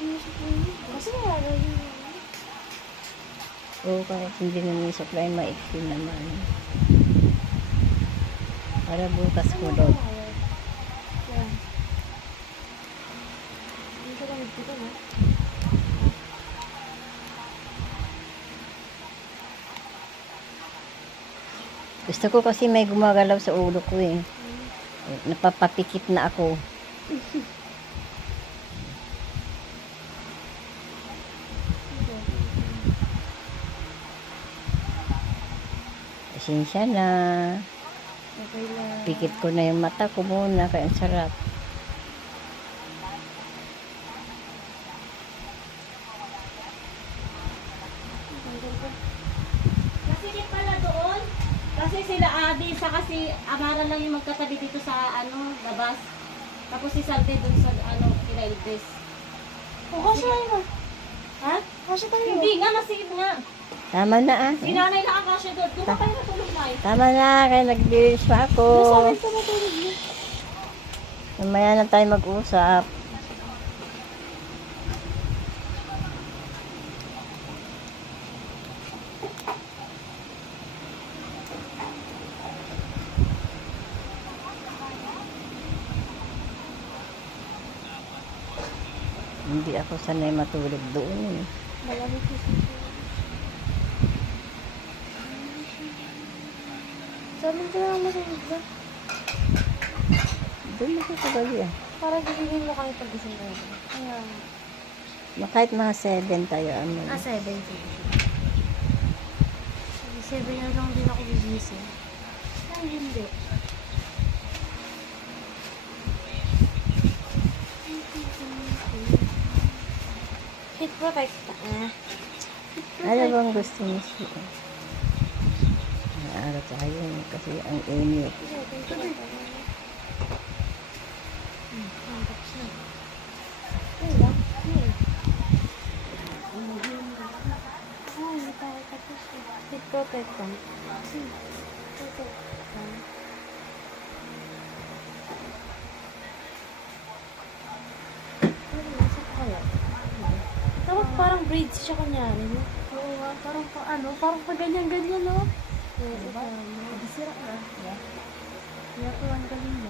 Kasi wala yun. Oo, kahit hindi naman yung supply, maiksi naman. Para bukas ko doon. Yan. Hindi ko lang dito na. Gusto ko kasi may gumagalaw sa ulo ko eh. Napapapikit na ako. Pasensya na. Okay lang. Pikit ko na yung mata ko muna, kaya ang sarap. Kasi di pala doon, kasi sila Adi sa kasi Amara lang yung magkatabi dito sa labas. Tapos si Salte doon sa kila Elvis. Kasi tayo. Ha? Kasi tayo. Hindi nga, nasigit nga. Tama na ah. Si nanay lang akasya doon. Doon ka tayo natulog na eh. Tama na, kaya nag-dilis pa ako. Sabi ko matulog niya. Mamaya na tayo mag-usap. Hindi ako sanay matulog doon eh. Malamig kasi. Sabi ko lang matulog na. Doon ako sa gabi ah. Parang gisingin mo kami pag-gising ko. Kaya, Kahit mga 7 tayo. 7. 7 na lang din ako gigising. Ay, hindi. Heat protector. Ano bang gusto niyo siya? Naaral tayo kasi ang init. Tapos na. Ay, lang. Ay, tayo tapos na. Heat protector. Tapos parang braids siya kunyari, no? Oo nga, parang parang pa ganyan-ganyan, no? Oo, diba? Sira na. Yeah. Kaya ko ang galing